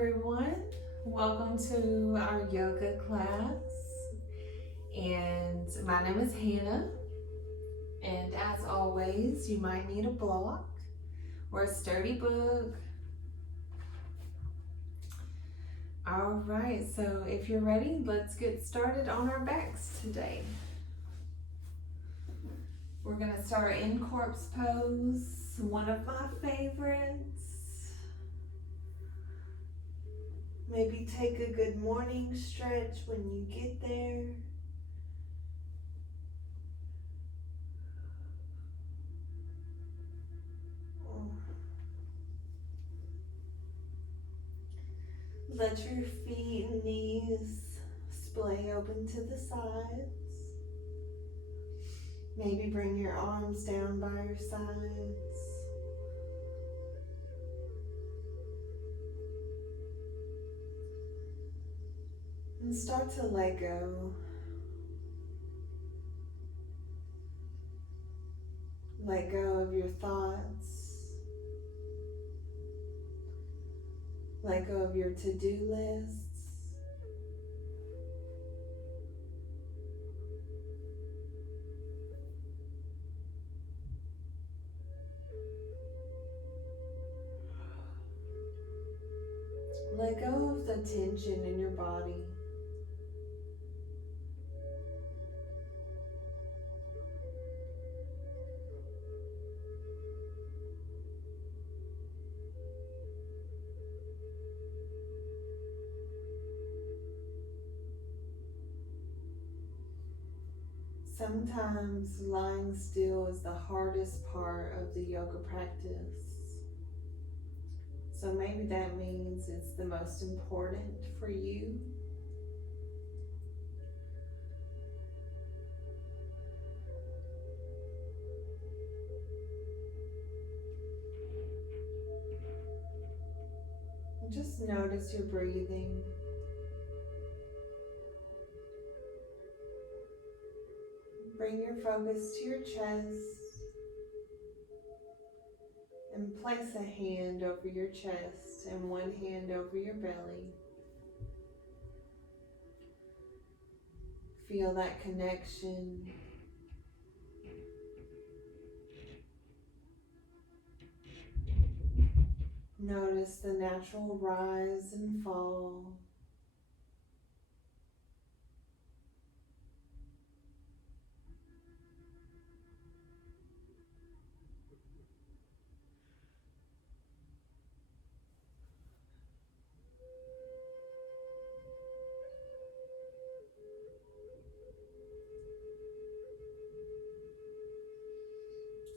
everyone. Welcome to our yoga class. And my name is Hannah. And as always, you might need a block or a sturdy book. All right, so if you're ready, let's get started on our backs today. We're going to start in corpse pose, one of my favorites. Maybe take a good morning stretch when you get there. Let your feet and knees splay open to the sides. Maybe bring your arms down by your sides. And start to let go. Let go of your thoughts. Let go of your to-do lists. Let go of the tension in your body. Sometimes lying still is the hardest part of the yoga practice. So maybe that means it's the most important for you. Just notice your breathing. Bring your focus to your chest and place a hand over your chest and one hand over your belly. Feel that connection. Notice the natural rise and fall.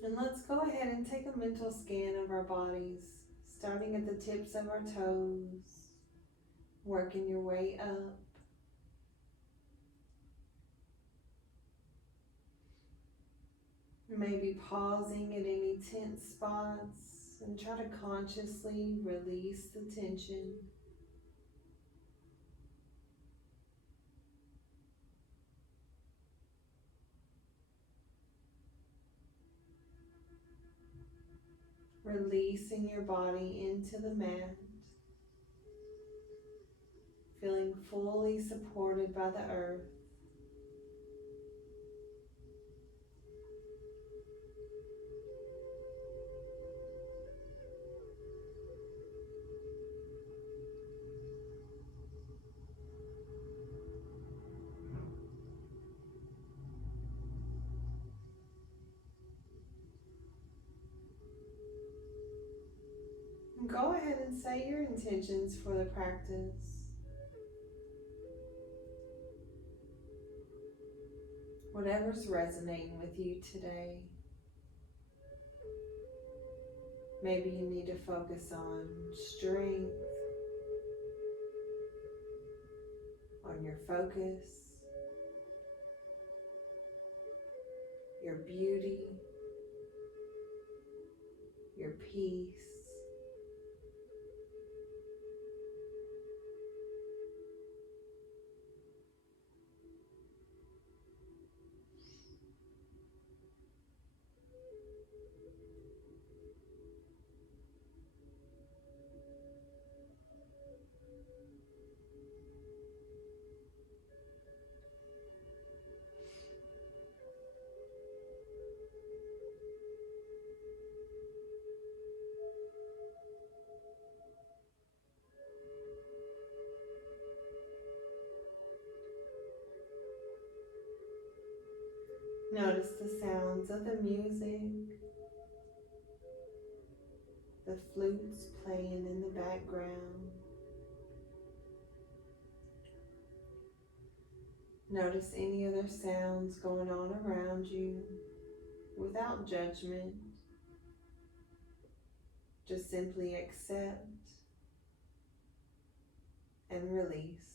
And let's go ahead and take a mental scan of our bodies, starting at the tips of our toes, working your way up. Maybe pausing at any tense spots and try to consciously release the tension. Releasing your body into the mat, feeling fully supported by the earth. Go ahead and say your intentions for the practice. Whatever's resonating with you today. Maybe you need to focus on strength, on your focus, your beauty, your peace. Notice the sounds of the music, the flutes playing in the background. Notice any other sounds going on around you without judgment. Just simply accept and release.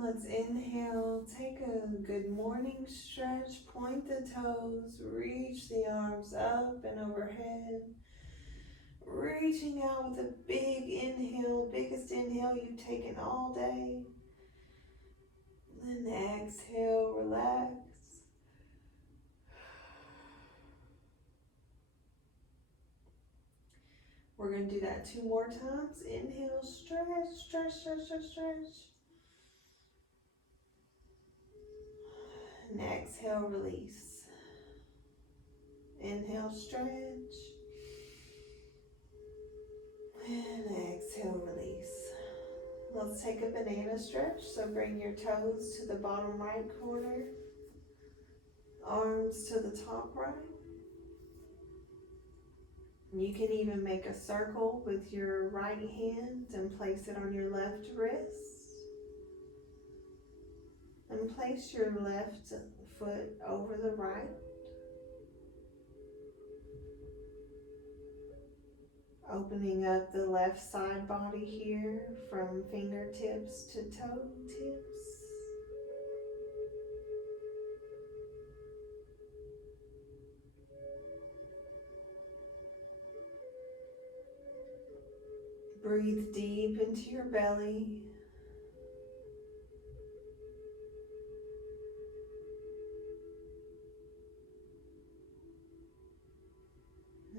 Let's inhale, take a good morning stretch, point the toes, reach the arms up and overhead. Reaching out with a big inhale, biggest inhale you've taken all day. Then exhale, relax. We're going to do that 2 more times. Inhale, stretch, stretch, stretch, stretch, stretch. And exhale, release. Inhale, stretch. And exhale, release. Let's take a banana stretch. So bring your toes to the bottom right corner. Arms to the top right. You can even make a circle with your right hand and place it on your left wrist. And place your left foot over the right. Opening up the left side body here from fingertips to toe tips. Breathe deep into your belly.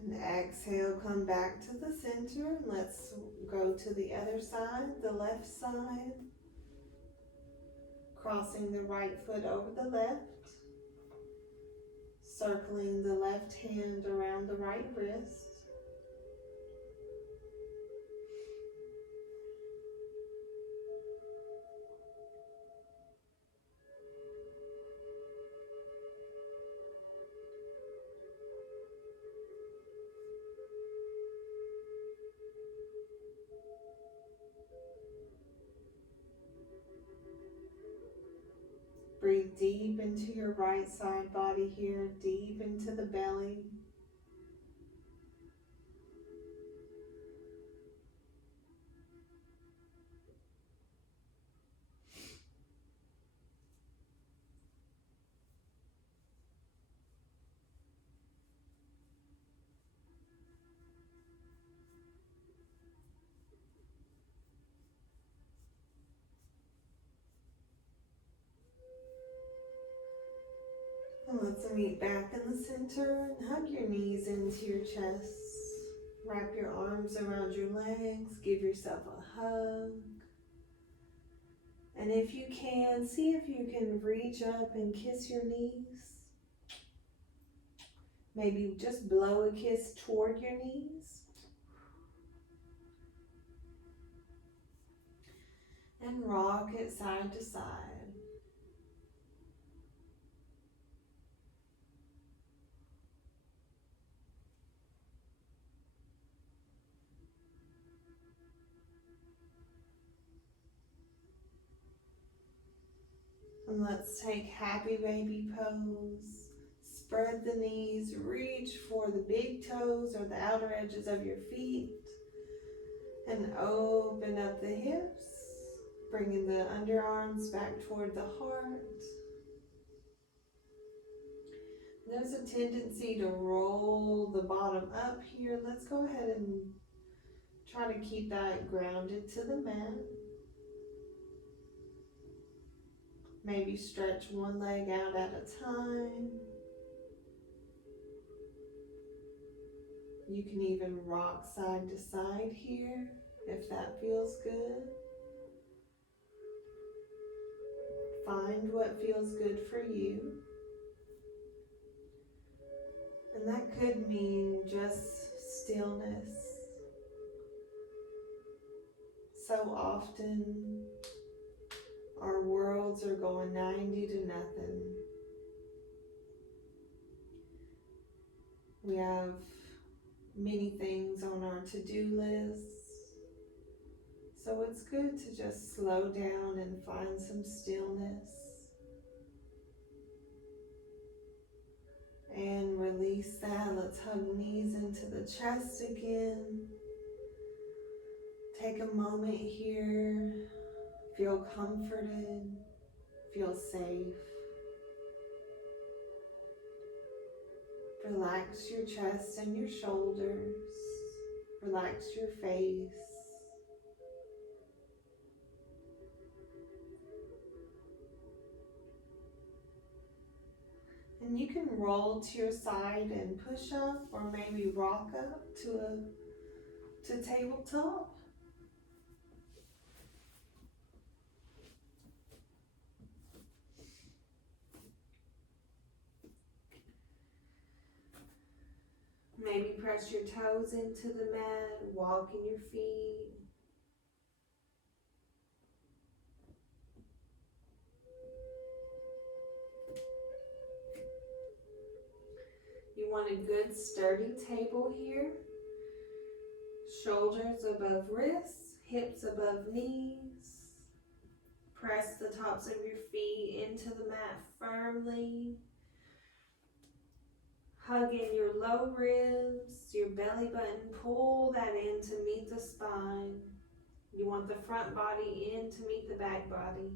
And exhale, come back to the center. Let's go to the other side, the left side. Crossing the right foot over the left. Circling the left hand around the right wrist. Breathe deep into your right side body here, deep into the belly. And let's meet back in the center and hug your knees into your chest. Wrap your arms around your legs, give yourself a hug. And if you can, see if you can reach up and kiss your knees. Maybe just blow a kiss toward your knees. And rock it side to side. And let's take happy baby pose. Spread the knees, reach for the big toes or the outer edges of your feet. And open up the hips, bringing the underarms back toward the heart. There's a tendency to roll the bottom up here. Let's go ahead and try to keep that grounded to the mat. Maybe stretch one leg out at a time. You can even rock side to side here if that feels good. Find what feels good for you. And that could mean just stillness. So often our worlds are going 90 to nothing. We have many things on our to-do lists. So it's good to just slow down and find some stillness. And release that. Let's hug knees into the chest again. Take a moment here. Feel comforted. Feel safe. Relax your chest and your shoulders. Relax your face. And you can roll to your side and push up, or maybe rock up to tabletop. Maybe press your toes into the mat, walking your feet. You want a good sturdy table here. Shoulders above wrists, hips above knees. Press the tops of your feet into the mat firmly. Hug in your low ribs, your belly button, pull that in to meet the spine. You want the front body in to meet the back body.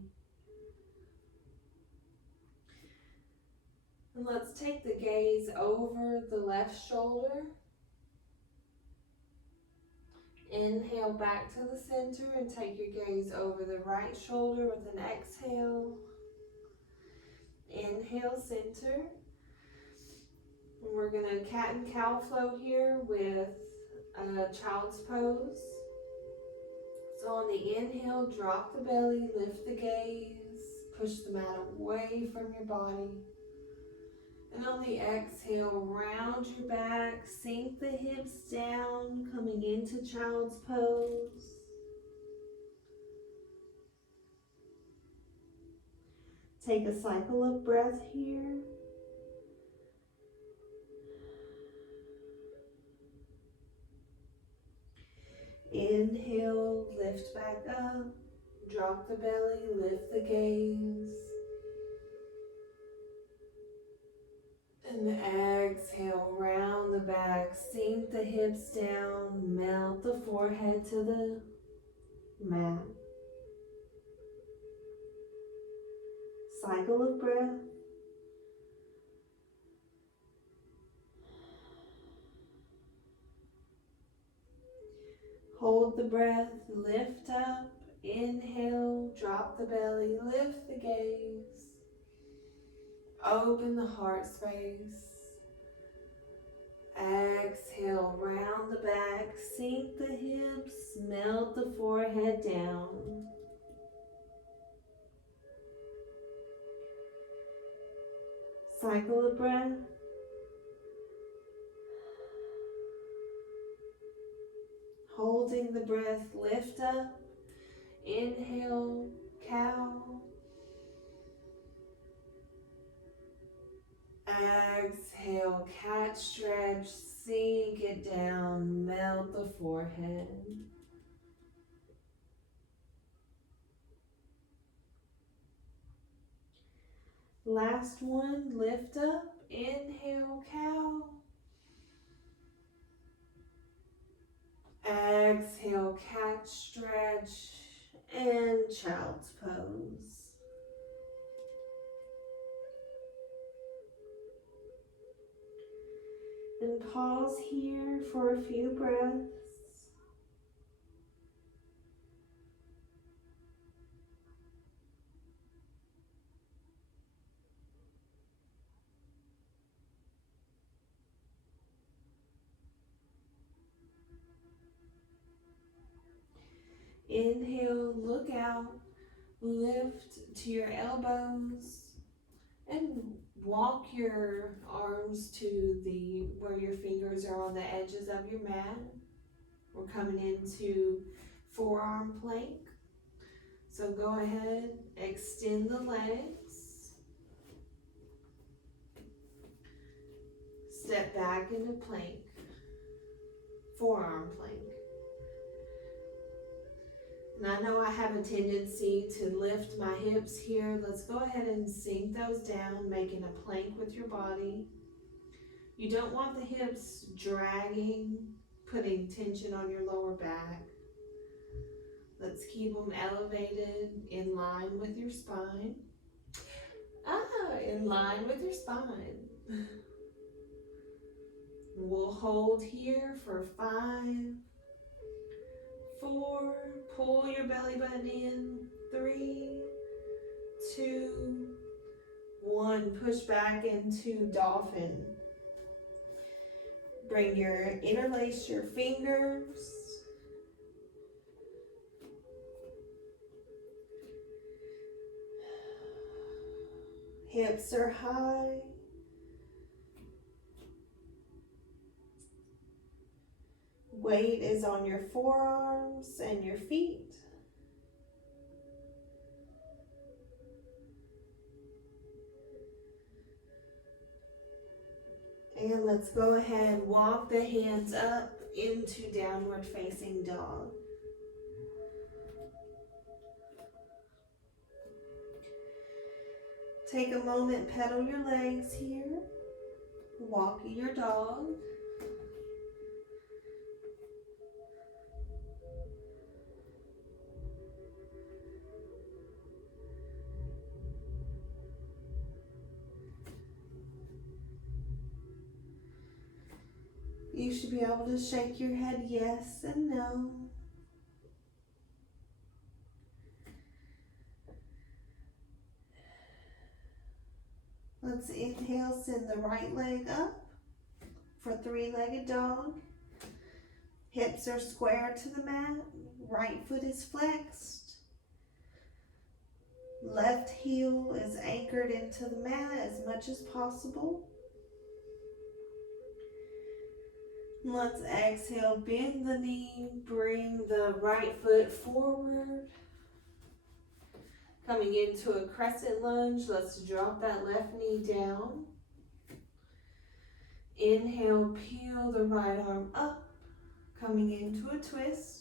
And let's take the gaze over the left shoulder. Inhale back to the center and take your gaze over the right shoulder with an exhale. Inhale, center. And we're going to cat and cow float here with a child's pose. So on the inhale, drop the belly, lift the gaze, push the mat away from your body. And on the exhale, round your back, sink the hips down, coming into child's pose. Take a cycle of breath here. Inhale, lift back up, drop the belly, lift the gaze. And exhale, round the back, sink the hips down, melt the forehead to the mat. Cycle of breath. Hold the breath, lift up, inhale, drop the belly, lift the gaze. Open the heart space. Exhale, round the back, sink the hips, melt the forehead down. Cycle of breath. Holding the breath, lift up, inhale, cow. Exhale, cat stretch, sink it down, melt the forehead. Last one, lift up, inhale, cow. Exhale, cat stretch, and child's pose. And pause here for a few breaths. Inhale, look out, lift to your elbows, and walk your arms to where your fingers are on the edges of your mat. We're coming into forearm plank. So go ahead, extend the legs, step back into plank, forearm plank. And I know I have a tendency to lift my hips here. Let's go ahead and sink those down, making a plank with your body. You don't want the hips dragging, putting tension on your lower back. Let's keep them elevated in line with your spine. In line with your spine. We'll hold here for 5, 4, pull your belly button in, 3, 2, 1, push back into dolphin. Interlace your fingers. Hips are high. Weight is on your forearms and your feet. And let's go ahead and walk the hands up into downward facing dog. Take a moment, pedal your legs here. Walk your dog. You should be able to shake your head yes and no. Let's inhale, send the right leg up for three-legged dog. Hips are square to the mat. Right foot is flexed. Left heel is anchored into the mat as much as possible. Let's exhale, bend the knee, bring the right foot forward. Coming into a crescent lunge, let's drop that left knee down. Inhale, peel the right arm up, coming into a twist.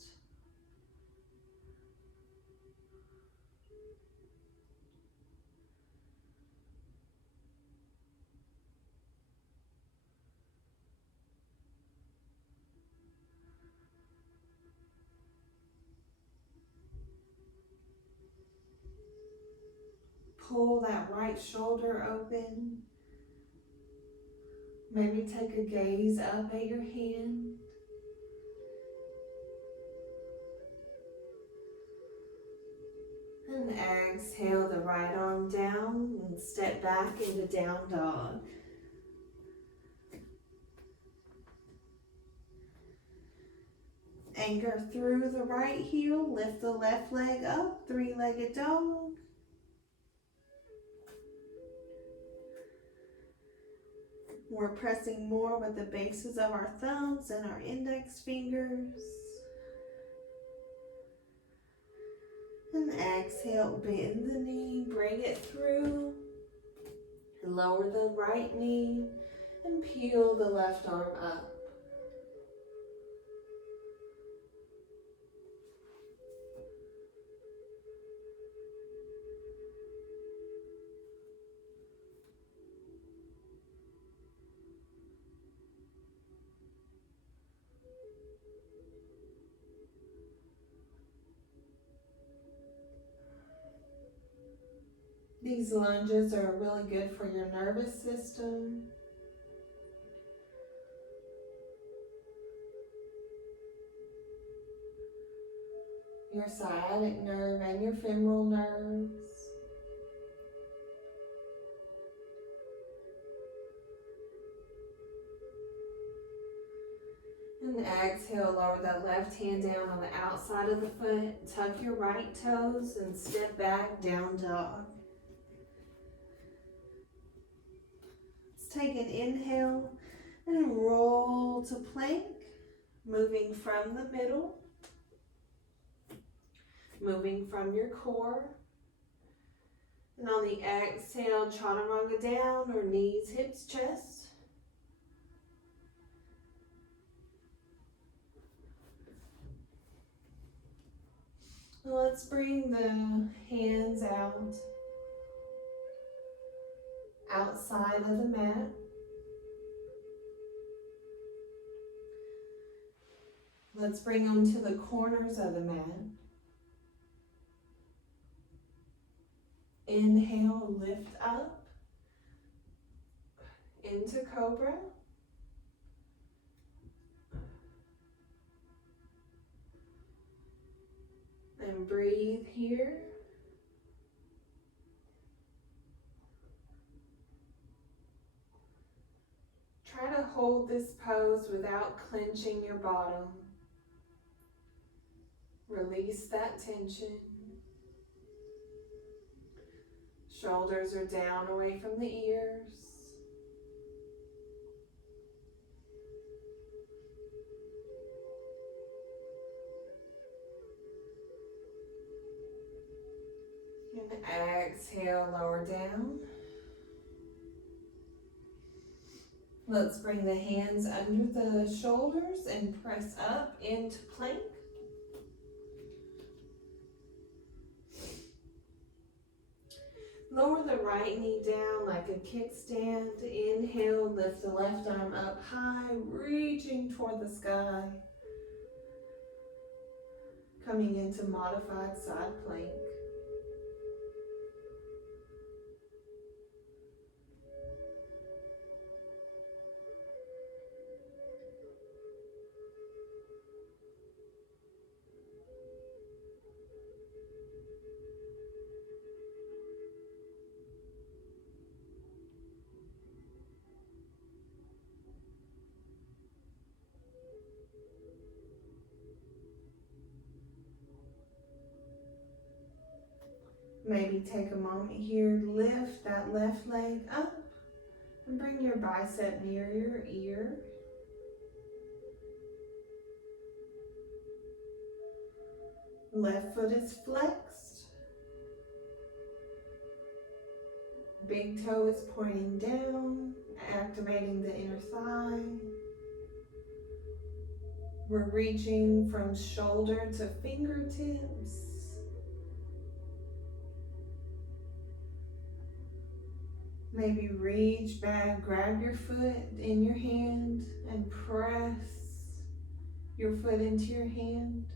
Pull that right shoulder open. Maybe take a gaze up at your hand. And exhale the right arm down and step back into down dog. Anchor through the right heel, lift the left leg up, three-legged dog. We're pressing more with the bases of our thumbs and our index fingers. And exhale, bend the knee, bring it through. Lower the right knee and peel the left arm up. These lunges are really good for your nervous system. Your sciatic nerve and your femoral nerves. And exhale, lower that left hand down on the outside of the foot. Tuck your right toes and step back, down dog. Let's take an inhale and roll to plank, moving from the middle, moving from your core. And on the exhale, chaturanga down, or knees, hips, chest. Let's bring the hands out, outside of the mat. Let's bring them to the corners of the mat. Inhale, lift up into cobra. And breathe here. Try to hold this pose without clenching your bottom. Release that tension. Shoulders are down away from the ears. And exhale, lower down. Let's bring the hands under the shoulders and press up into plank. Lower the right knee down like a kickstand. Inhale, lift the left arm up high, reaching toward the sky. Coming into modified side plank. Maybe take a moment here, lift that left leg up and bring your bicep near your ear. Left foot is flexed. Big toe is pointing down, activating the inner thigh. We're reaching from shoulder to fingertips. Maybe reach back, grab your foot in your hand and press your foot into your hand.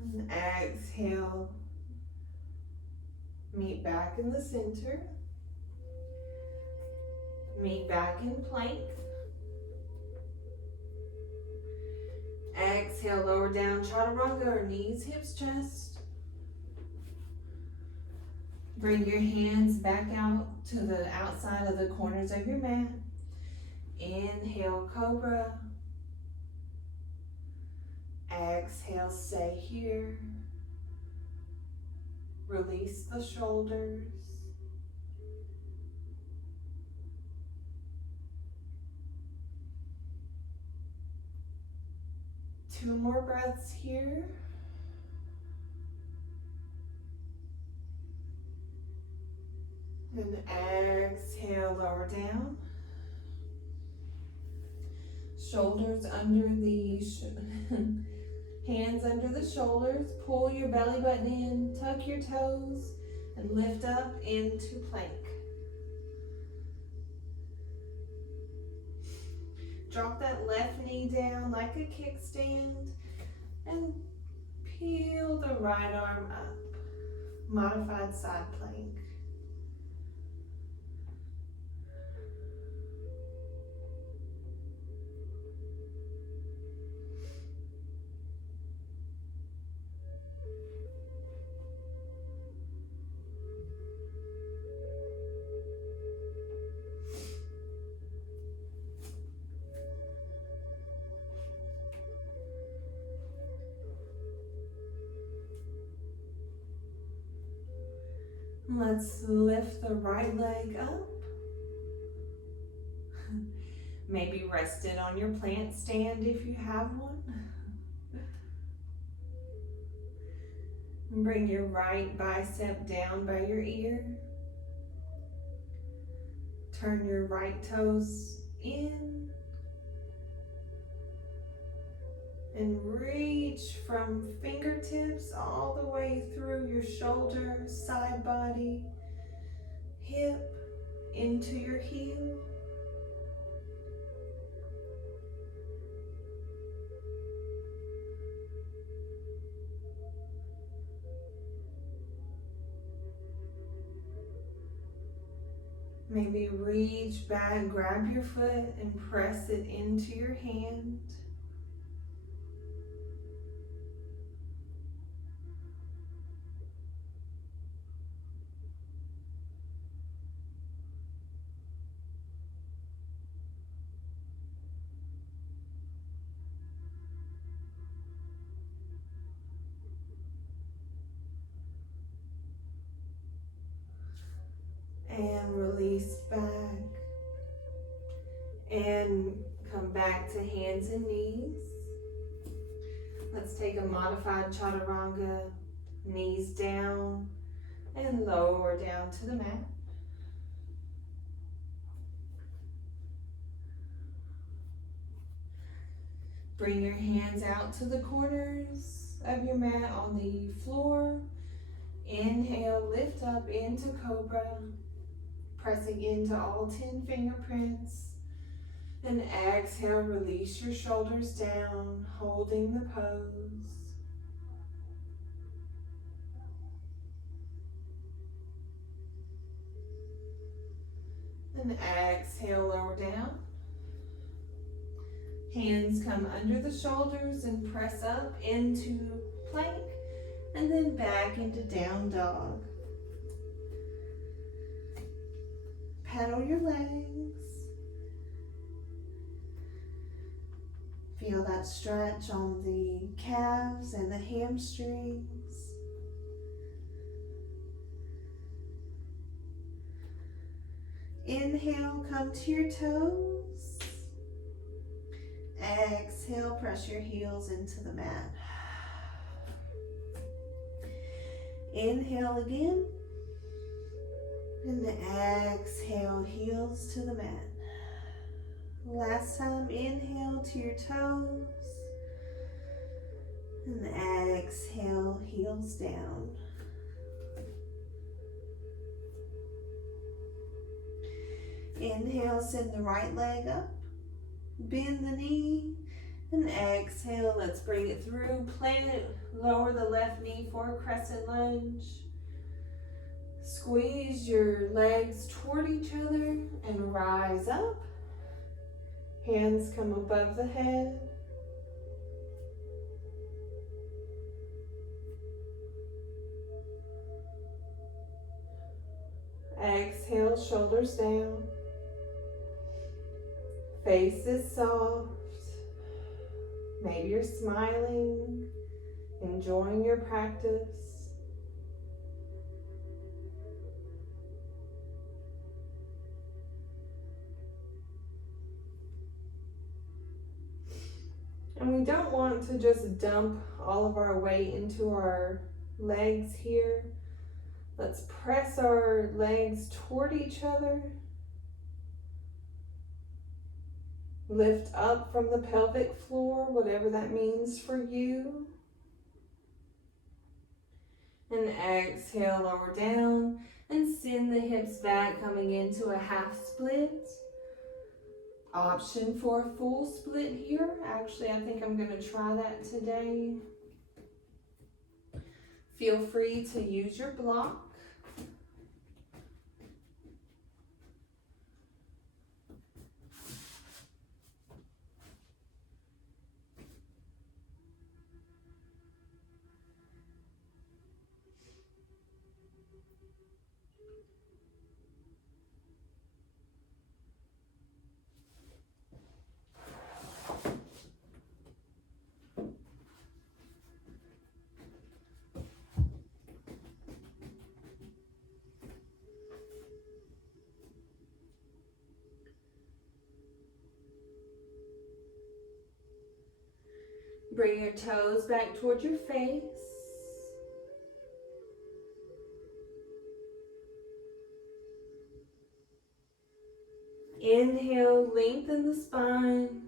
And exhale, meet back in the center. Meet back in plank. Exhale, lower down, chaturanga, or knees, hips, chest. Bring your hands back out to the outside of the corners of your mat. Inhale, cobra. Exhale, stay here. Release the shoulders. Two more breaths here. And exhale, lower down. Shoulders under the, hands under the shoulders. Pull your belly button in, tuck your toes, and lift up into plank. Drop that left knee down like a kickstand and peel the right arm up. Modified side plank. Let's lift the right leg up. Maybe rest it on your plant stand if you have one. Bring your right bicep down by your ear. Turn your right toes in and reach from fingertips all the way through your shoulder, side body, hip, into your heel. Maybe reach back, grab your foot and press it into your hand. And release back. And come back to hands and knees. Let's take a modified chaturanga, knees down and lower down to the mat. Bring your hands out to the corners of your mat on the floor. Inhale, lift up into cobra, pressing into all 10 fingerprints. And exhale, release your shoulders down, holding the pose. And exhale, lower down. Hands come under the shoulders and press up into plank and then back into down dog. Pedal your legs. Feel that stretch on the calves and the hamstrings. Inhale, come to your toes. Exhale, press your heels into the mat. Inhale again. And exhale, heels to the mat. Last time, inhale to your toes. And exhale, heels down. Inhale, send the right leg up. Bend the knee. And exhale, let's bring it through. Plant it, lower the left knee for a crescent lunge. Squeeze your legs toward each other and rise up. Hands come above the head. Exhale, shoulders down. Face is soft. Maybe you're smiling, enjoying your practice. And we don't want to just dump all of our weight into our legs here. Let's press our legs toward each other. Lift up from the pelvic floor, whatever that means for you. And exhale, lower down and send the hips back, coming into a half split. Option for a full split here. Actually, I think I'm going to try that today. Feel free to use your block. Bring your toes back towards your face. Inhale, lengthen the spine.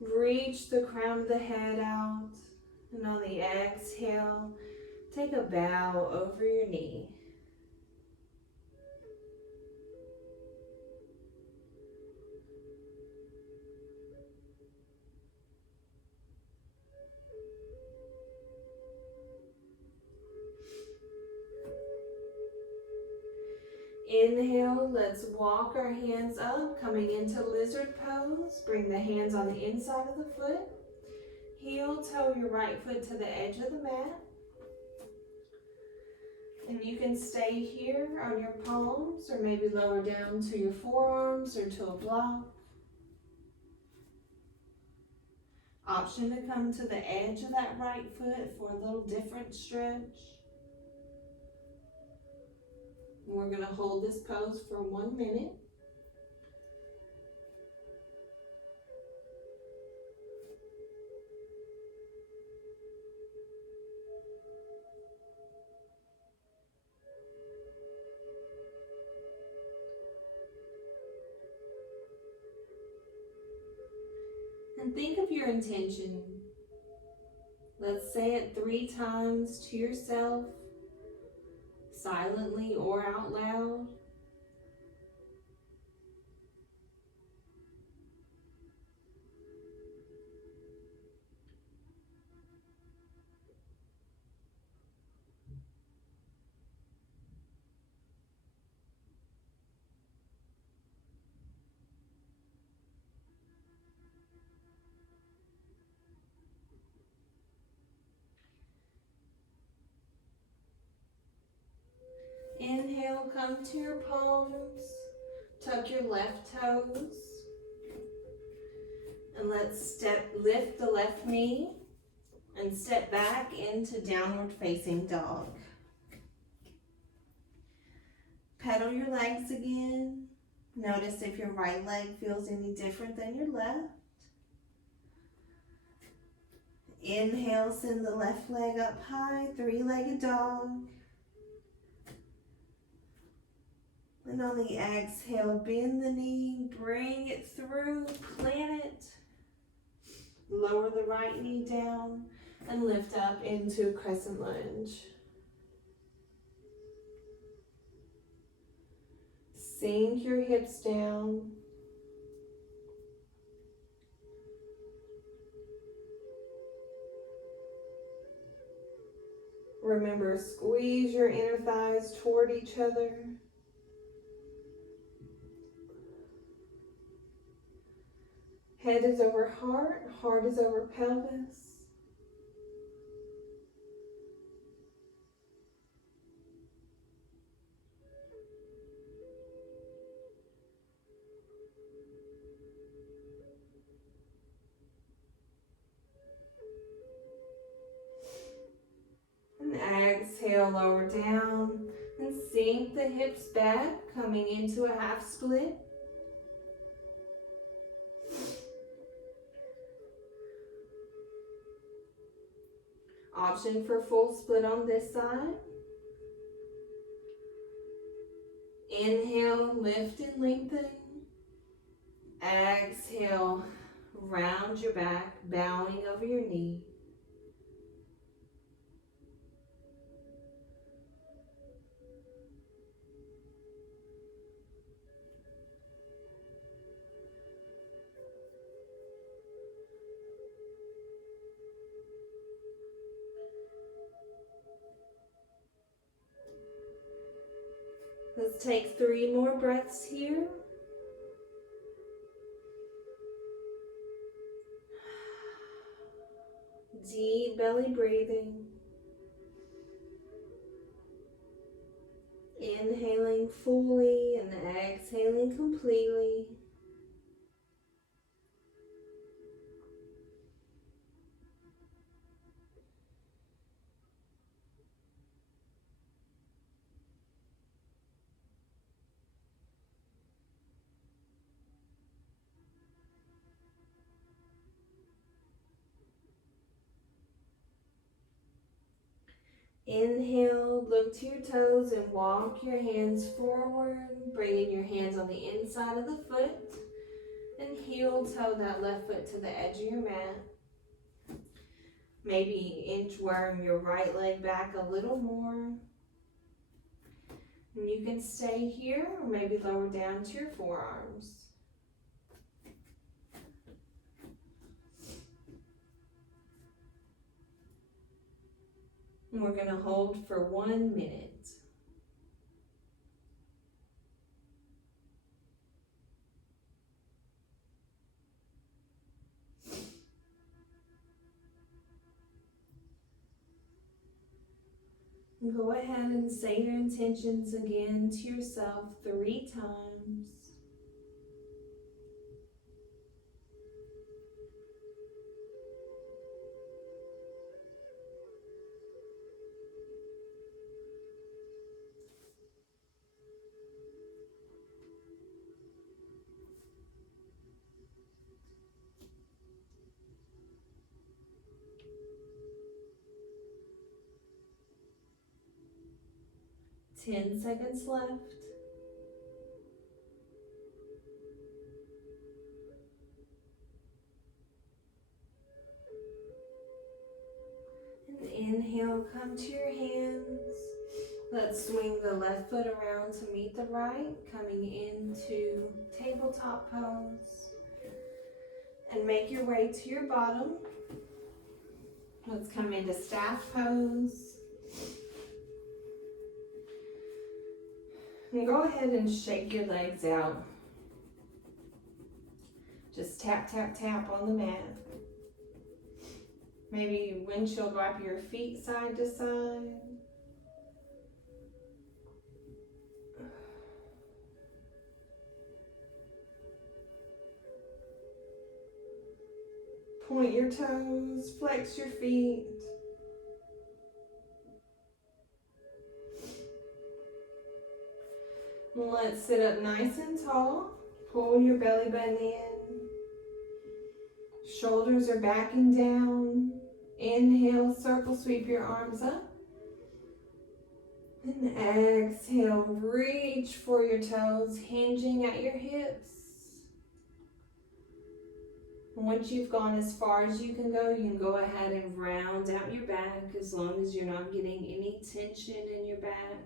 Reach the crown of the head out. And on the exhale, take a bow over your knee. Inhale, let's walk our hands up, coming into lizard pose. Bring the hands on the inside of the foot. Heel toe your right foot to the edge of the mat. And you can stay here on your palms or maybe lower down to your forearms or to a block. Option to come to the edge of that right foot for a little different stretch. We're going to hold this pose for 1 minute. And think of your intention. Let's say it 3 times to yourself, silently or out loud. Inhale, come to your palms, tuck your left toes, and let's lift the left knee and step back into downward facing dog. Pedal your legs again. Notice if your right leg feels any different than your left. Inhale, send the left leg up high, 3-legged dog. And on the exhale, bend the knee, bring it through, plant it. Lower the right knee down and lift up into crescent lunge. Sink your hips down. Remember, squeeze your inner thighs toward each other. Head is over heart, heart is over pelvis. And exhale, lower down and sink the hips back, coming into a half split. Option for full split on this side. Inhale, lift and lengthen. Exhale, round your back, bowing over your knee. Let's take 3 more breaths here. Deep belly breathing. Inhaling fully and exhaling completely. Inhale, look to your toes and walk your hands forward, bringing your hands on the inside of the foot, and heel toe that left foot to the edge of your mat. Maybe inchworm your right leg back a little more. And you can stay here or maybe lower down to your forearms. And we're going to hold for 1 minute. Go ahead and say your intentions again to yourself 3 times. Ten seconds left. And inhale, come to your hands. Let's swing the left foot around to meet the right, coming into tabletop pose. And make your way to your bottom. Let's come into staff pose. And go ahead and shake your legs out. Just tap, tap, tap on the mat. Maybe windshield wipe your feet side to side. Point your toes, flex your feet. Let's sit up nice and tall. Pull your belly button in. Shoulders are backing down. Inhale, circle sweep your arms up. And exhale, reach for your toes, hinging at your hips. And once you've gone as far as you can go ahead and round out your back as long as you're not getting any tension in your back.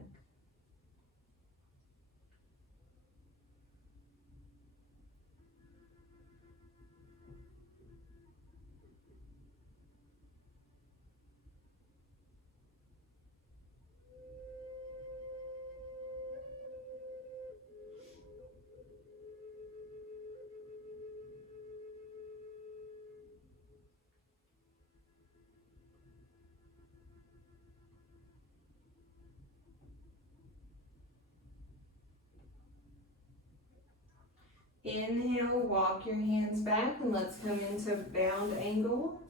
Inhale, walk your hands back and let's come into bound angle.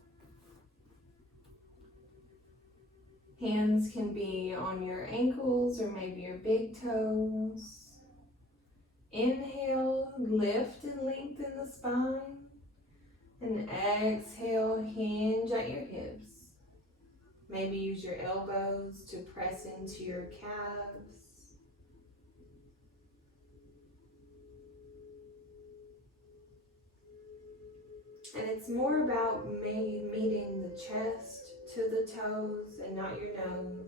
Hands can be on your ankles or maybe your big toes. Inhale, lift and lengthen the spine. And exhale, hinge at your hips. Maybe use your elbows to press into your calves. And it's more about meeting the chest to the toes and not your nose.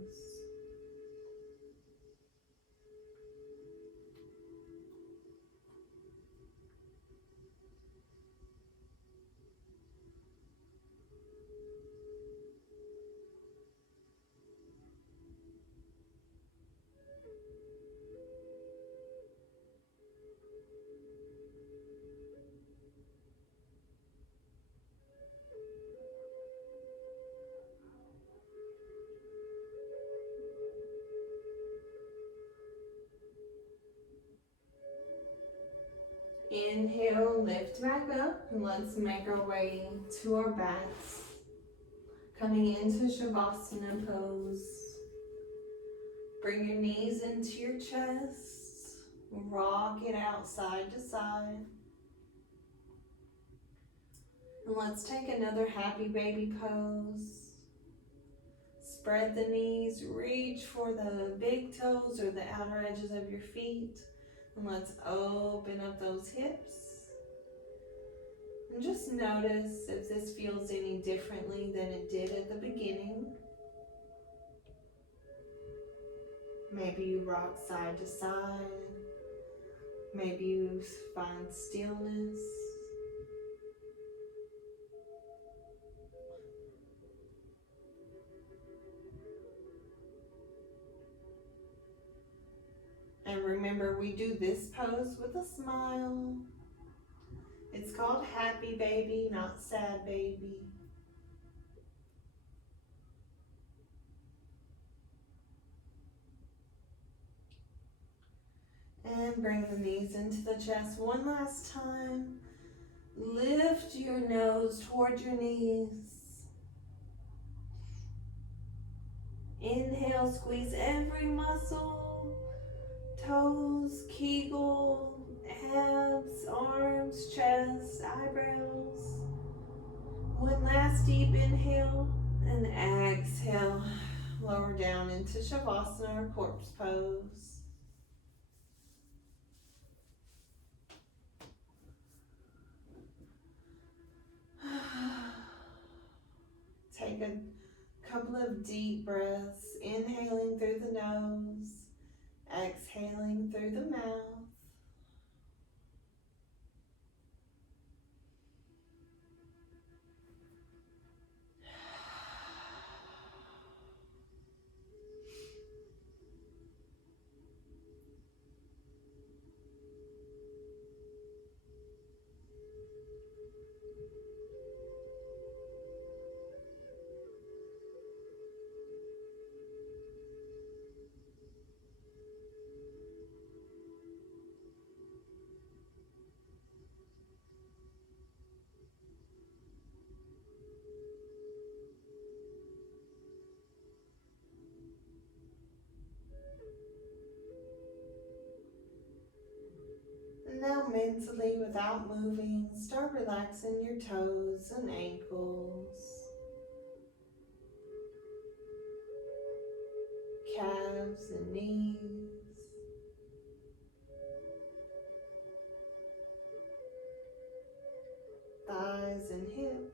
Inhale, lift back up, and let's make our way to our backs. Coming into Shavasana pose. Bring your knees into your chest. Rock it out side to side. And let's take another happy baby pose. spread the knees, reach for the big toes or the outer edges of your feet. And let's open up those hips. And just notice if this feels any differently than it did at the beginning. Maybe you rock side to side. Maybe you find stillness. And remember, we do this pose with a smile. It's called happy baby, not sad baby. And bring the knees into the chest one last time. Lift your nose toward your knees. Inhale, squeeze every muscle. Toes, kegel, abs, arms, chest, eyebrows. One last deep inhale and exhale. Lower down into Shavasana or corpse pose. Take a couple of deep breaths, inhaling through the nose, exhaling through the mouth. And now mentally, without moving, start relaxing your toes and ankles, calves and knees, thighs and hips.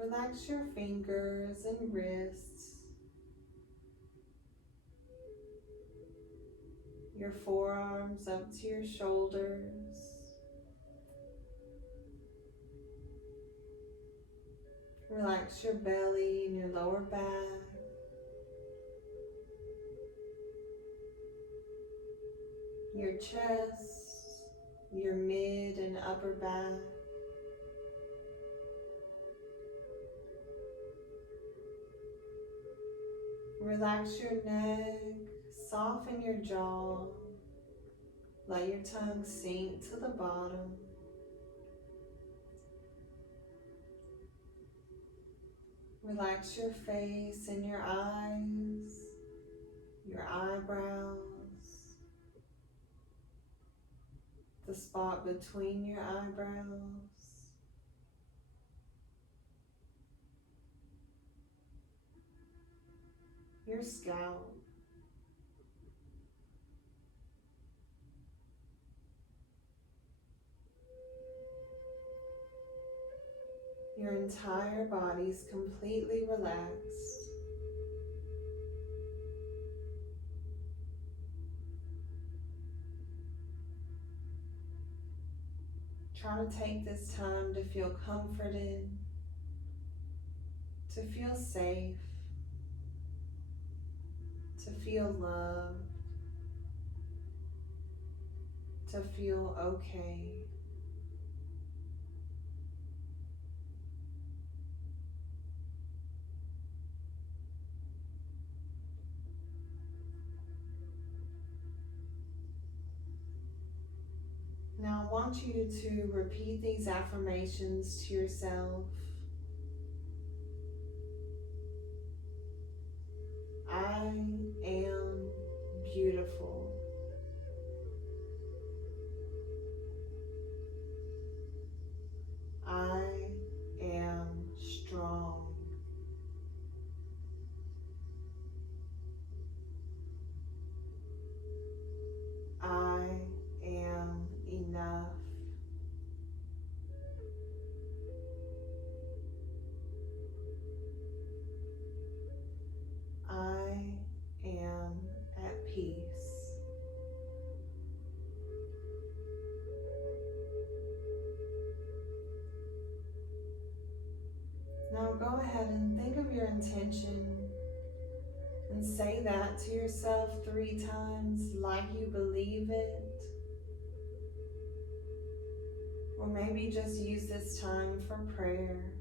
Relax your fingers and wrists, your forearms up to your shoulders. Relax your belly and your lower back. Your chest, your mid and upper back. Relax your neck, soften your jaw, let your tongue sink to the bottom. Relax your face and your eyes, your eyebrows, the spot between your eyebrows. Your scalp. Your entire body's completely relaxed. Try to take this time to feel comforted, to feel safe, to feel loved, to feel okay. Now I want you to repeat these affirmations to yourself. I am beautiful. intention and say that to yourself 3 times like you believe it. Or maybe just use this time for prayer.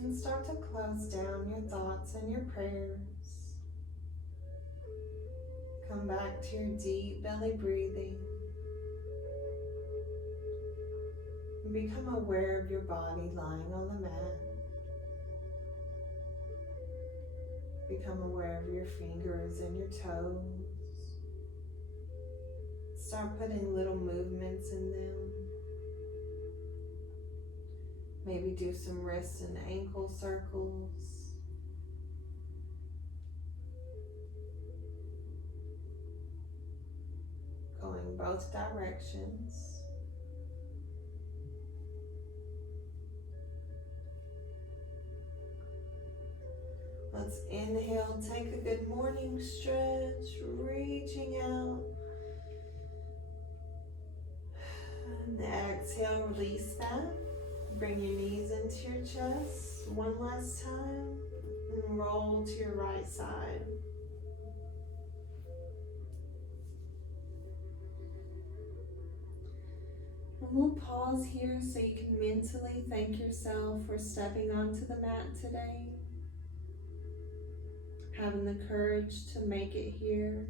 And start to close down your thoughts and your prayers. Come back to your deep belly breathing. And become aware of your body lying on the mat. Become aware of your fingers and your toes. Start putting little movements in them. Maybe do some wrist and ankle circles. Going both directions. Let's inhale, take a good morning stretch, reaching out. And exhale, release that. Bring your knees into your chest one last time. And roll to your right side. And we'll pause here so you can mentally thank yourself for stepping onto the mat today. Having the courage to make it here.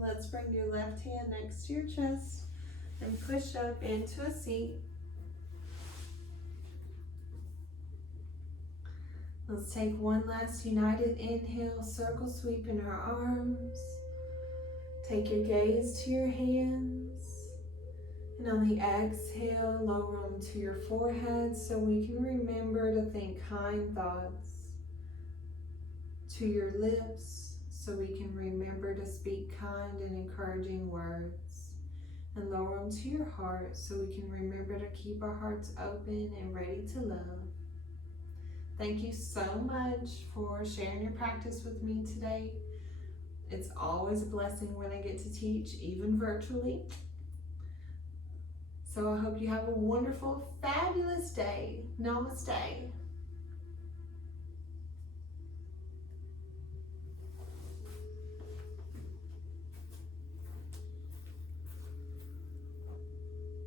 Let's bring your left hand next to your chest and push up into a seat. Let's take one last united inhale, circle sweeping our arms. Take your gaze to your hands. And on the exhale, lower them to your forehead so we can remember to think kind thoughts. To your lips so we can remember to speak kind and encouraging words. And lower them to your heart so we can remember to keep our hearts open and ready to love. Thank you so much for sharing your practice with me today. It's always a blessing when I get to teach, even virtually. So I hope you have a wonderful, fabulous day. Namaste.